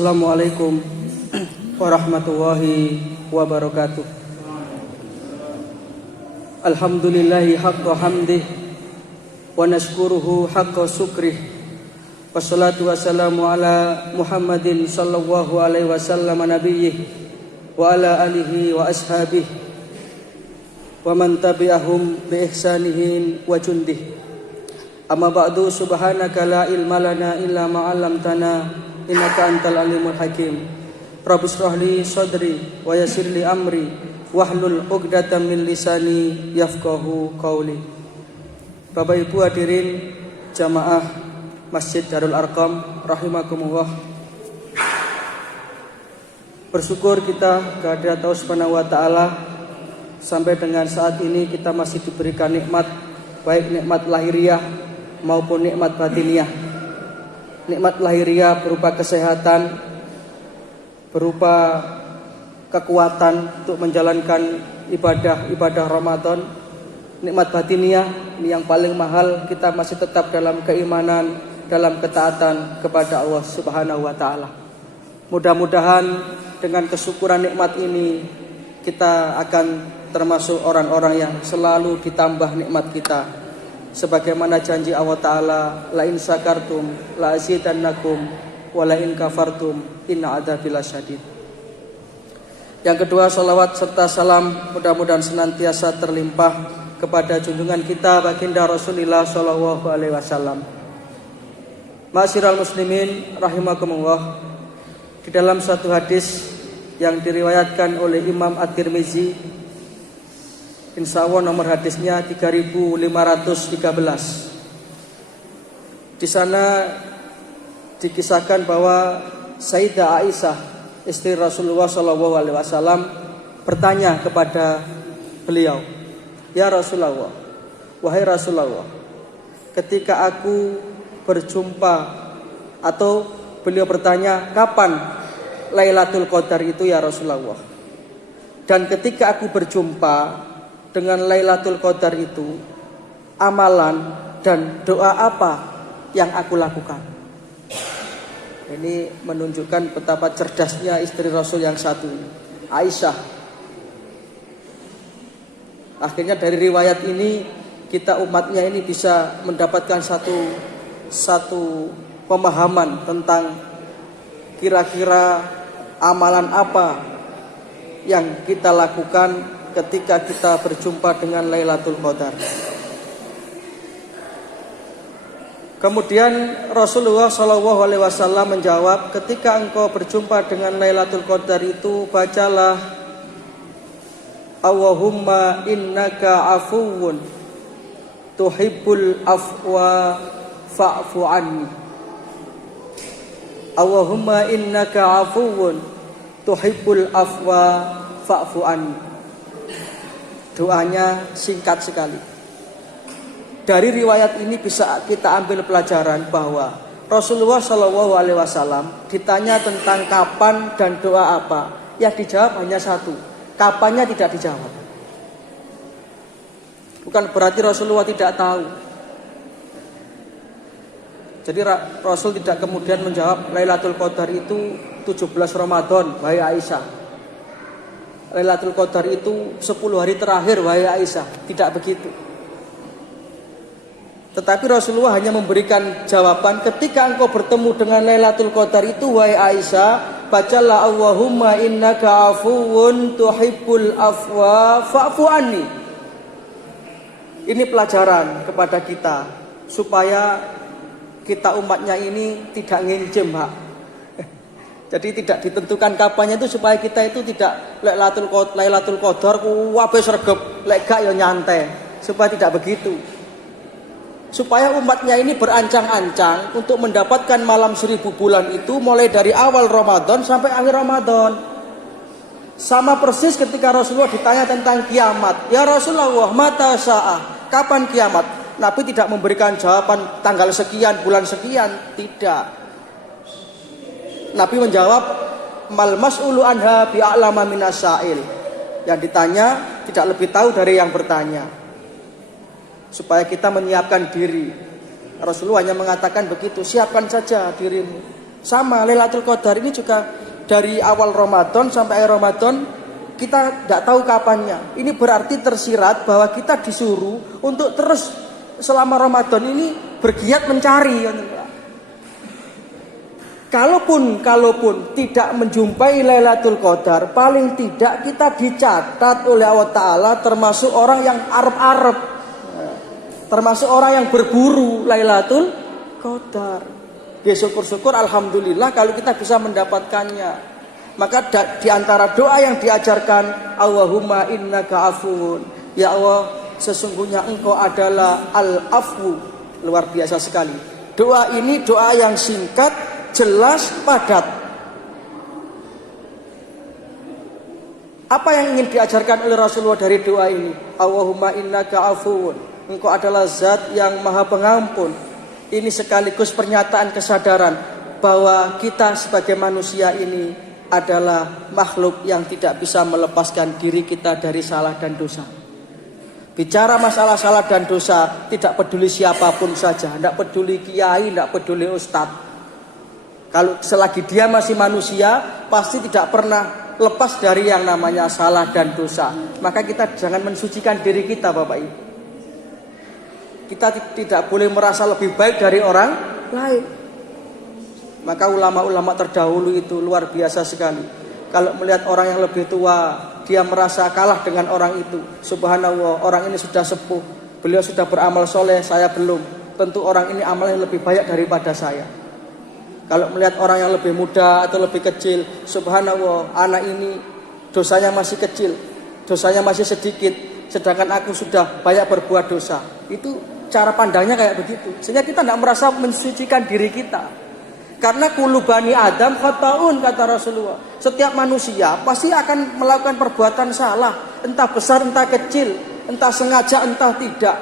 Assalamualaikum warahmatullahi wabarakatuh. Alhamdulillahi haqqa hamdih wa nashkuruhu haqqa syukrih. Wassalatu wassalamu ala Muhammadin sallallahu alaihi wasallam nabiyyih wa ala alihi wa ashabih wa man tabi'ahum bi ihsanihin wa jundih. Amma ba'du, subhanaka la ilma lana illa ma 'allamtana innaka antal alimul hakim. Rabbi shrah li sadri wa yassir li amri wahlul 'uqdatam min lisani yafqahu qawli. Bapak Ibu hadirin jamaah Masjid Darul Arqam rahimakumullah. Bersyukur kita kehadirat Allah Subhanahu wa taala sampai dengan saat ini kita masih diberikan nikmat, baik nikmat lahiriah maupun nikmat batiniah. Nikmat lahiriah berupa kesehatan, berupa kekuatan untuk menjalankan ibadah Ramadan. Nikmat batiniah ini yang paling mahal, kita masih tetap dalam keimanan, dalam ketaatan kepada Allah Subhanahu wa taala. Mudah-mudahan dengan kesyukuran nikmat ini kita akan termasuk orang-orang yang selalu ditambah nikmat kita. Sebagaimana janji Allah Ta'ala, la in syakartum la azidannakum wa la in kafartum inna adzabi lasyadid. Yang kedua, salawat serta salam mudah-mudahan senantiasa terlimpah kepada junjungan kita baginda Rasulullah sallallahu alaihi wasallam. Ma'asyiral muslimin rahimakumullah. Di dalam satu hadis yang diriwayatkan oleh Imam At-Tirmizi, insya Allah nomor hadisnya 3513. Di sana dikisahkan bahwa Sayyidah Aisyah, istri Rasulullah SAW, bertanya kepada beliau, "Ya Rasulullah, wahai Rasulullah, ketika aku berjumpa," atau beliau bertanya, "Kapan Lailatul Qadar itu ya Rasulullah? Dan ketika aku berjumpa dengan Lailatul Qadar itu, amalan dan doa apa yang aku lakukan?" Ini menunjukkan betapa cerdasnya istri Rasul yang satu ini, Aisyah. Akhirnya dari riwayat ini kita umatnya ini bisa mendapatkan satu pemahaman tentang kira-kira amalan apa yang kita lakukan ketika kita berjumpa dengan Lailatul Qadar. Kemudian Rasulullah SAW menjawab, ketika engkau berjumpa dengan Lailatul Qadar itu, bacalah Allahumma innaka afuwun tuhibbul afwa fa'fu anni. Allahumma innaka afuwun tuhibbul afwa fa'fu anni. Doanya singkat sekali. Dari riwayat ini bisa kita ambil pelajaran bahwa Rasulullah SAW ditanya tentang kapan dan doa apa, yang dijawab hanya satu. Kapannya tidak dijawab. Bukan berarti Rasulullah tidak tahu. Jadi Rasul tidak kemudian menjawab Lailatul Qadar itu 17 Ramadan, wahai Aisyah. Lailatul Qadar itu 10 hari terakhir, wahai Aisyah. Tidak begitu. Tetapi Rasulullah hanya memberikan jawaban, ketika engkau bertemu dengan Lailatul Qadar itu, wahai Aisyah, bacalah Allahumma innaka afuwun tuhibbul afwa fa'fu anni. Ini pelajaran kepada kita supaya kita umatnya ini tidak ngincim, Pak. Jadi tidak ditentukan kapannya itu, supaya kita itu tidak Lailatul Qadar wabes regep, lek gak ya nyantai, supaya tidak begitu. Supaya umatnya ini berancang-ancang untuk mendapatkan malam 1000 bulan itu mulai dari awal Ramadan sampai akhir Ramadan. Sama persis ketika Rasulullah ditanya tentang kiamat, "Ya Rasulullah, mata sa'ah?" Kapan kiamat? Nabi tidak memberikan jawaban tanggal sekian, bulan sekian, tidak. Nabi menjawab, "Mal mas'ulu anha bi'a'lama minasya'il." Yang ditanya tidak lebih tahu dari yang bertanya. Supaya kita menyiapkan diri. Rasulullah hanya mengatakan begitu, siapkan saja dirimu. Sama Lailatul Qadar ini juga dari awal Ramadan sampai akhir Ramadan kita tidak tahu kapannya. Ini berarti tersirat bahwa kita disuruh untuk terus selama Ramadan ini bergiat mencari. Kalaupun tidak menjumpai Lailatul Qadar, paling tidak kita dicatat oleh Allah Ta'ala termasuk orang yang arep-arep, termasuk orang yang berburu Lailatul Qadar. Ya syukur-syukur alhamdulillah kalau kita bisa mendapatkannya. Maka di antara doa yang diajarkan, Allahumma innaka afuun, ya Allah sesungguhnya engkau adalah al-afwu. Luar biasa sekali. Doa ini doa yang singkat, jelas, padat. Apa yang ingin diajarkan oleh Rasulullah dari doa ini? Allahumma innaka afuun, engkau adalah zat yang maha pengampun. Ini sekaligus pernyataan kesadaran bahwa kita sebagai manusia ini adalah makhluk yang tidak bisa melepaskan diri kita dari salah dan dosa. Bicara masalah salah dan dosa, tidak peduli siapapun saja, tidak peduli kiai, tidak peduli ustadz. Kalau selagi dia masih manusia, pasti tidak pernah lepas dari yang namanya salah dan dosa. Maka kita jangan mensucikan diri kita, Bapak Ibu. Kita tidak boleh merasa lebih baik dari orang lain. Maka ulama-ulama terdahulu itu luar biasa sekali. Kalau melihat orang yang lebih tua, dia merasa kalah dengan orang itu. Subhanallah, orang ini sudah sepuh, beliau sudah beramal soleh, saya belum. Tentu orang ini amalnya lebih banyak daripada saya. Kalau melihat orang yang lebih muda atau lebih kecil, subhanallah, anak ini dosanya masih kecil, dosanya masih sedikit, sedangkan aku sudah banyak berbuat dosa. Itu cara pandangnya kayak begitu. Sehingga kita tidak merasa mensucikan diri kita. Karena kulu bani Adam khata'un, kata Rasulullah. Setiap manusia pasti akan melakukan perbuatan salah, entah besar, entah kecil, entah sengaja, entah tidak.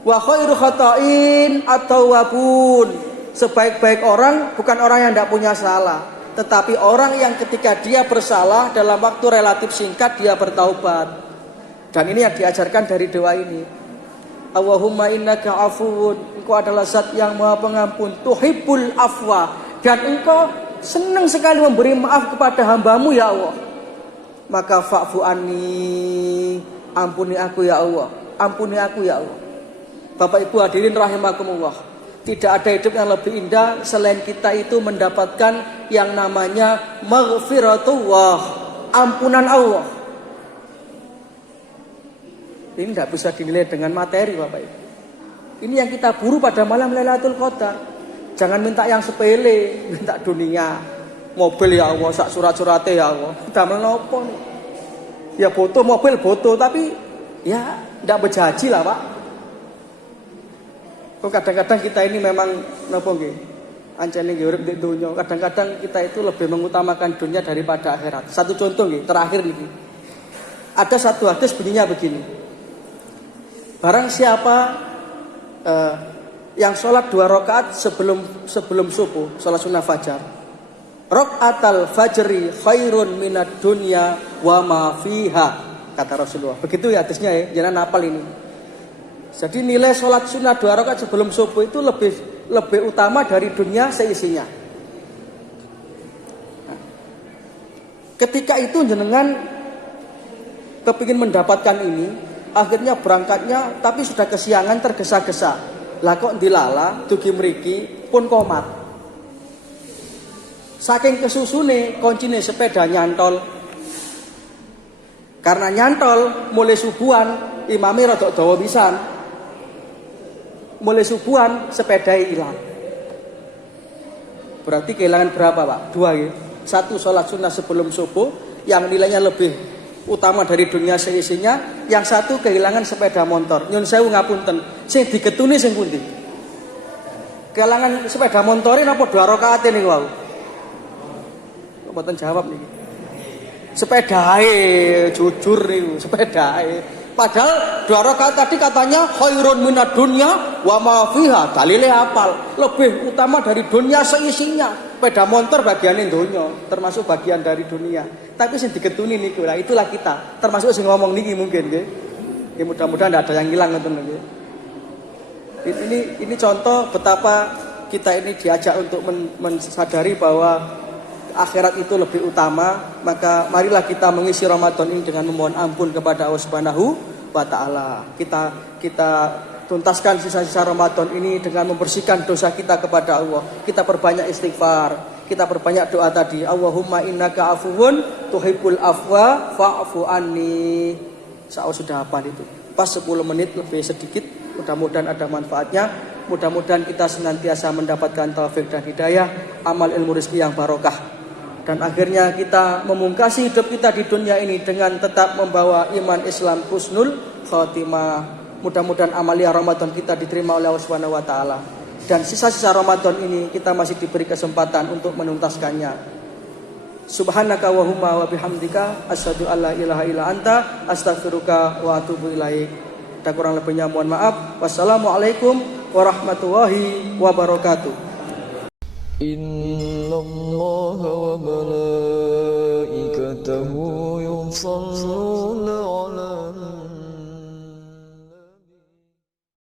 Wa khairu khata'in at-tawwabun. Sebaik-baik orang bukan orang yang tidak punya salah, tetapi orang yang ketika dia bersalah dalam waktu relatif singkat dia bertaubat. Dan ini yang diajarkan dari doa ini. Allahumma innaka afuun, engkau adalah zat yang maha pengampun, tuhibbul afwa, dan engkau senang sekali memberi maaf kepada hambamu ya Allah. Maka fa'fu anni, ampuni aku ya Allah, ampuni aku ya Allah. Bapak Ibu hadirin rahimakumullah, tidak ada hidup yang lebih indah selain kita itu mendapatkan yang namanya maghfiratullah, ampunan Allah. Ini tidak bisa dinilai dengan materi, Bapak Ibu. Ini yang kita buru pada malam Lailatul Qadar. Jangan minta yang sepele, minta dunia. Mobil ya Allah, sak surat-surate ya Allah. Kita menopo nih. Ya foto mobil foto, tapi ya tidak berjanji lah, Pak. Kok kadang-kadang kita ini memang nopo nggih. Ancene nggih urip di dunia. Kadang-kadang kita itu lebih mengutamakan dunia daripada akhirat. Satu contoh nggih, terakhir niki. Ada satu hadis bunyinya begini. Barang siapa yang sholat 2 rakaat sebelum subuh, sholat sunnah fajar, rakaatal fajri khairun minad dunya wa ma fiha, kata Rasulullah. Begitu ya hadisnya ya, jangan hafal ini. Jadi nilai sholat sunnah 2 rakaat sebelum subuh itu lebih utama dari dunia seisinya. Nah, ketika itu jenengan kepingin mendapatkan ini, akhirnya berangkatnya tapi sudah kesiangan, tergesa-gesa. Lah kok dilala dugi mriki pun komat. Saking kesusune koncine sepeda nyantol. Karena nyantol mulai subuhan imame rada dawa pisan. Mulai subuhan sepeda hilang. Berarti kehilangan berapa, Pak? 2 ya. Satu sholat sunnah sebelum subuh yang nilainya lebih utama dari dunia seisinya, yang satu kehilangan sepeda motor. Nyun sewu ngapunten, sing digetuni sing pundi? Kehilangan sepeda motorin apa 2 rakaat niku wau? Mboten jawab niki. Sepedae, jujur niku, sepedae. Padahal 2 rakaat tadi katanya khairun minad dunya wa ma fiha. Dalile hafal, lebih utama dari dunia seisinya. Sepeda motor bagiannya dunia, termasuk bagian dari dunia. Tapi sing digetuni niku lah, itulah kita. Termasuk sing ngomong niki mungkin nggih. Mudah-mudahan tidak ada yang hilang ngoten nggih. Ini contoh betapa kita ini diajak untuk mensadari bahwa akhirat itu lebih utama, maka marilah kita mengisi Ramadan ini dengan memohon ampun kepada Allah Subhanahu wa taala. Kita tuntaskan sisa-sisa Ramadan ini dengan membersihkan dosa kita kepada Allah. Kita perbanyak istighfar, kita perbanyak doa tadi. Allahumma innaka afuwun tuhibbul afwa fa'fu anni. Saya sudah hafal itu. Pas 10 menit lebih sedikit, mudah-mudahan ada manfaatnya. Mudah-mudahan kita senantiasa mendapatkan taufik dan hidayah, amal ilmu rezeki yang barokah. Dan akhirnya kita memungkasi hidup kita di dunia ini dengan tetap membawa iman Islam husnul khotimah. Mudah-mudahan amalia Ramadan kita diterima oleh Allah Subhanahu wa taala. Dan sisa-sisa Ramadan ini kita masih diberi kesempatan untuk menuntaskannya. Subhanaka wa humma wa bihamdika asyhadu alla ilaha illa anta astaghfiruka wa atubu ilaik. Ada kurang lebihnya mohon maaf. Wassalamualaikum warahmatullahi wabarakatuh. Inna Allah wa malaikatahu yusalluna